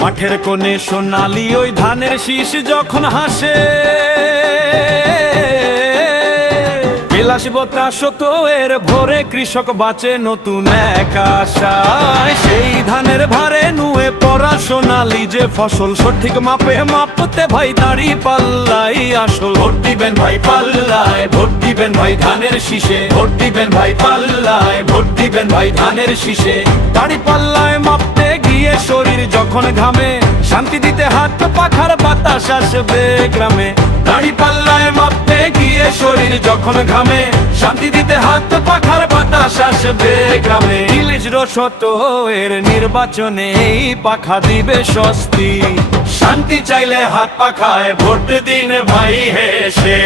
মাঠের কোণে সোনালি ওই ধানের শীষ যখন হাসে, বিলাস বতাস তো এর ভোরে কৃষক বাঁচে নতুন এক আশায়। সেই ধানের ভারে নুয়ে পড়া সোনালি যে ফসল, সঠিক মাপে মাপতে ভাই দাড়ি পাল্লাই আসল। ভোট দিবেন ভাই পাল্লায়, ভোট দিবেন ভাই ধানের শীষে, ভোট দিবেন ভাই পাল্লায়, ভোট দিবেন ভাই ধানের শীষে। দাড়ি পাল্লায় মাপতে গিয়ে শরীর যখন ঘামে, শান্তি দিতে হাত পাখার বাতাস আসবে গ্রামে। দাড়ি পাল্লায় মাপতে গিয়ে শরীর যখন ঘামে, শান্তি দিতে হাত পাখার বাতাস আসবে গ্রামে। ইলিশ রসত এর নির্বাচনে এই পাখা দিবে স্বস্তি। শান্তি চাইলে হাত পাখায় ভোট দিন ভাই হেসে।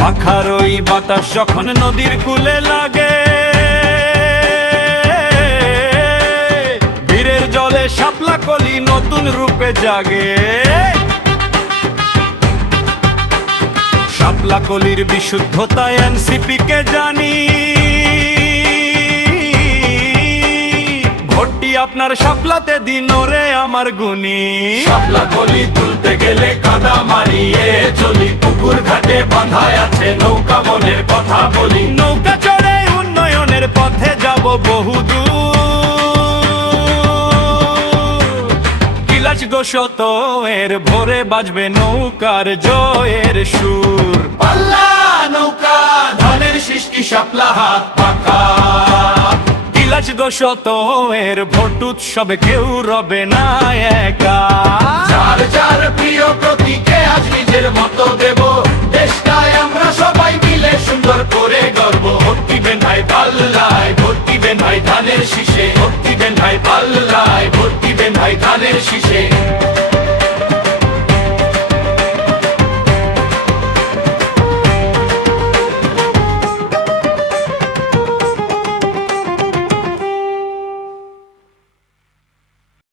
পাখার ওই বাতাস যখন নদীর কূলে লাগে, বীরের জলে শাপলা কলি নতুন রূপে জাগে। শাপলা কলির বিশুদ্ধতা এনসিপি কে জানি, ভোটটি আপনার শাপলাতে দিন রে আমার গুণী। শাপলা কলি তুলতে গেলে কাদা মারিয়ে চলি, পুকুর ঘাটে বাঁধায় আছে নৌকা, মনের কথা বলি। নৌকা চড়ে উন্নয়নের পথে যাব বহুদূর। বিলাস শত এর ভোরে বাজবে নৌকার জয়ের সুর। পাল্লা নৌকা ধানের শীষ কি শাপলা হাত পাখা, বিলাস শত এর ভোট উৎসবে কেউ রবে না একা। যার যার প্রিয় প্রতীকে আজ নিজের মতো দেব, দেশটায় আমরা সবাই মিলে সুন্দর করে গর্ব। ভোট দিবেন ভাই পাল্লায়, ভোট দিবেন ভাই ধানের শীষে, ভোট দিবেন ভাই পাল্লায়, ভোট দিবেন ভাই ধানের শীষে।